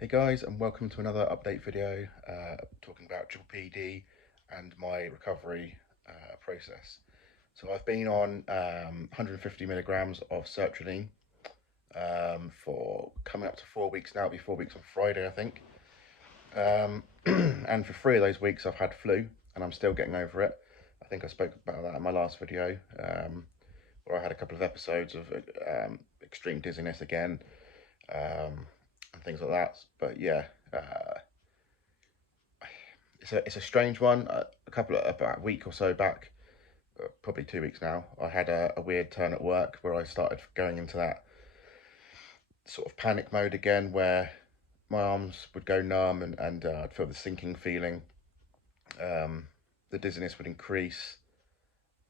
Hey guys, and welcome to another update video talking about PPPD and my recovery process. So I've been on 150 milligrams of sertraline for coming up to 4 weeks now. It'll be 4 weeks on Friday, I think. And for 3 of those weeks I've had flu and I'm still getting over it. I think I spoke about that in my last video, where I had a couple of episodes of extreme dizziness again. And things like that. But yeah, it's a strange one. About a week or so back, probably 2 weeks now, I had a weird turn at work where I started going into that sort of panic mode again, where my arms would go numb and I'd feel the sinking feeling. The dizziness would increase.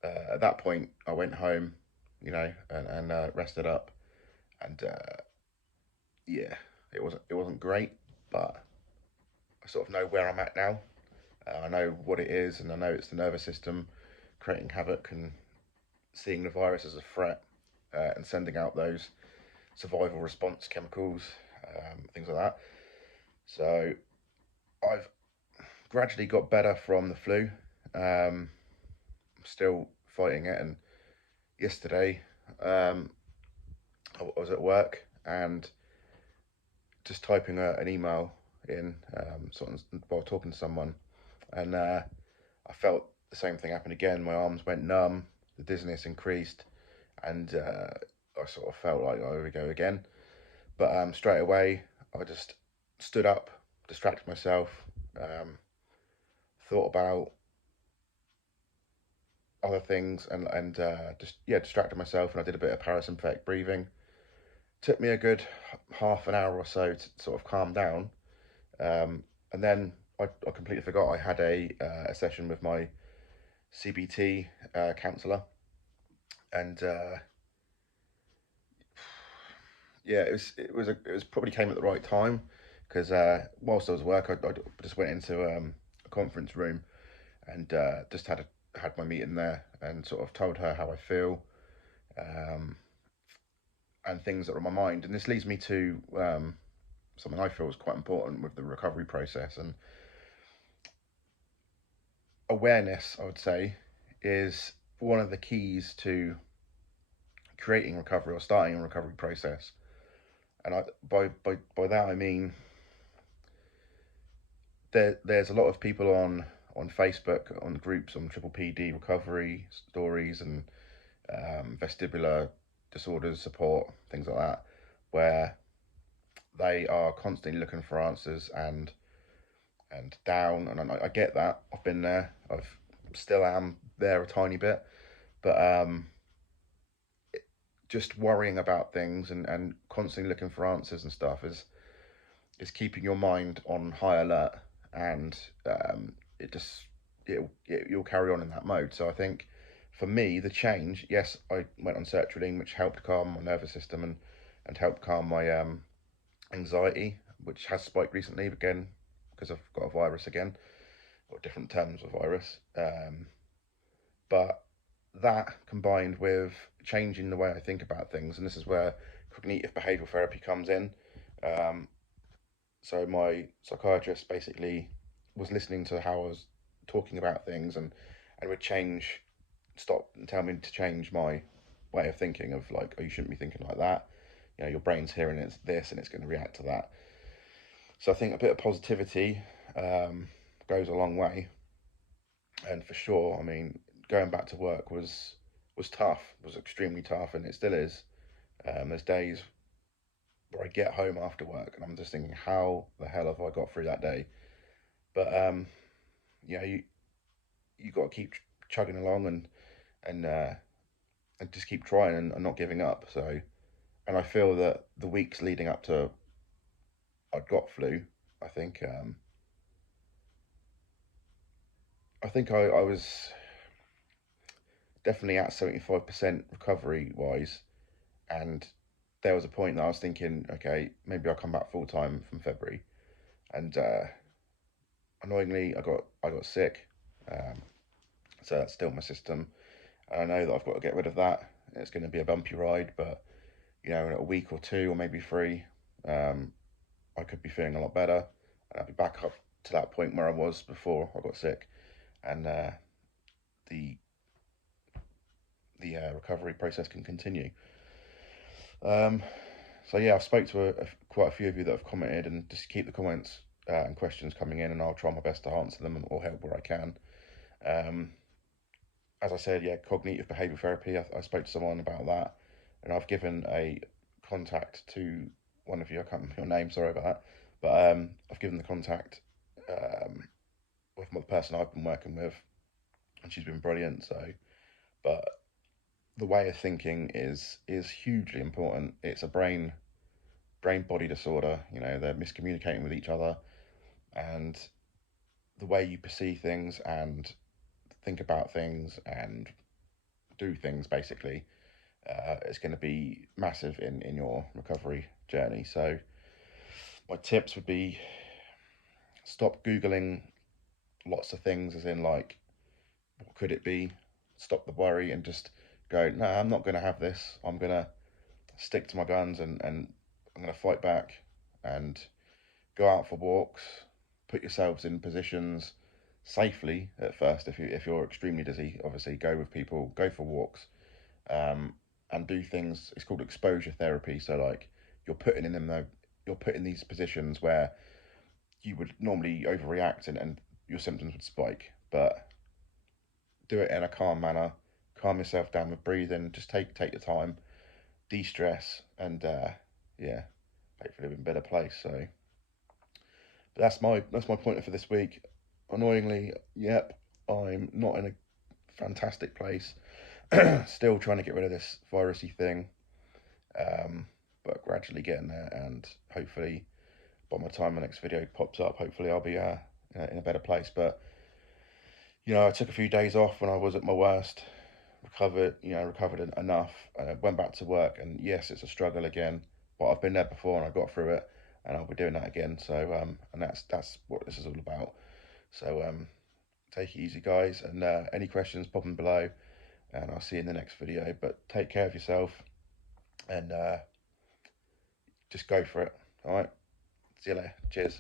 At that point, I went home, and rested up, and yeah, it wasn't great, but I sort of know where I'm at now. I know what it is, and I know it's the nervous system creating havoc and seeing the virus as a threat, and sending out those survival response chemicals, things like that. So I've gradually got better from the flu. I'm still fighting it, and yesterday I was at work and just typing an email in, while talking to someone, and I felt the same thing happen again. My arms went numb, the dizziness increased, and I sort of felt like, oh, here we go again. But straight away, I just stood up, distracted myself, thought about other things, and distracted myself. And I did a bit of parasympathetic breathing. Took me a good half an hour or so to sort of calm down, and then I completely forgot I had a session with my CBT counsellor, and yeah, it was probably came at the right time, because whilst I was at work, I just went into a conference room and just had my meeting there and sort of told her how I feel, and things that are on my mind. And this leads me to something I feel is quite important with the recovery process. And awareness, I would say, is one of the keys to creating recovery or starting a recovery process. And by that I mean there's a lot of people on Facebook, on groups on Triple PD recovery stories and vestibular disorders support, things like that, where they are constantly looking for answers and down. And I get that. I've been there. I've still am there a tiny bit, but just worrying about things and constantly looking for answers and stuff is keeping your mind on high alert, and you'll carry on in that mode. So I think for me, the change, yes, I went on sertraline, which helped calm my nervous system and helped calm my anxiety, which has spiked recently again because I've got a virus again, or different terms of virus. But that combined with changing the way I think about things, and this is where cognitive behavioral therapy comes in. So my psychiatrist basically was listening to how I was talking about things, and would stop and tell me to change my way of thinking, of like, oh, you shouldn't be thinking like that. Your brain's hearing it's this and it's going to react to that. So I think a bit of positivity goes a long way. And for sure, I mean, going back to work was tough, was extremely tough, and it still is. There's days where I get home after work and I'm just thinking, how the hell have I got through that day? But you got to keep chugging along and just keep trying and not giving up. So, and I feel that the weeks leading up to I'd got flu, I think I was definitely at 75% recovery wise, and there was a point that I was thinking, okay, maybe I'll come back full time from February, and annoyingly, I got sick, so that's still my system, and I know that I've got to get rid of that. It's going to be a bumpy ride, but in a week or two or maybe three, I could be feeling a lot better, and I'll be back up to that point where I was before I got sick, and the recovery process can continue. Um, so yeah, I've spoke to quite a few of you that have commented, and just keep the comments and questions coming in, and I'll try my best to answer them or help where I can. As I said, yeah, cognitive behavioural therapy. I spoke to someone about that, and I've given a contact to one of you. I can't remember your name. Sorry about that, but I've given the contact with the person I've been working with, and she's been brilliant. So, but the way of thinking is hugely important. It's a brain body disorder. You know, they're miscommunicating with each other, and the way you perceive things and think about things and do things basically is going to be massive in your recovery journey. So my tips would be stop Googling lots of things, as in like, what could it be? Stop the worry and just go, no, I'm not going to have this. I'm going to stick to my guns, and I'm going to fight back and go out for walks, put yourselves in positions safely at first. If you're extremely dizzy, obviously go with people, go for walks, and do things. It's called exposure therapy. So like you're put in these positions where you would normally overreact, and your symptoms would spike. But do it in a calm manner. Calm yourself down with breathing. Just take your time, de-stress, and yeah, hopefully in a better place. So but that's my pointer for this week. Annoyingly, yep, I'm not in a fantastic place. Still trying to get rid of this virusy thing, but gradually getting there, and hopefully by the time my next video pops up, hopefully I'll be in a better place. But I took a few days off when I was at my worst, recovered enough, went back to work, and yes, it's a struggle again, but I've been there before and I got through it, and I'll be doing that again. So and that's what this is all about. So take it easy, guys, and any questions, pop them below, and I'll see you in the next video. But take care of yourself, and just go for it. All right, see you later. Cheers.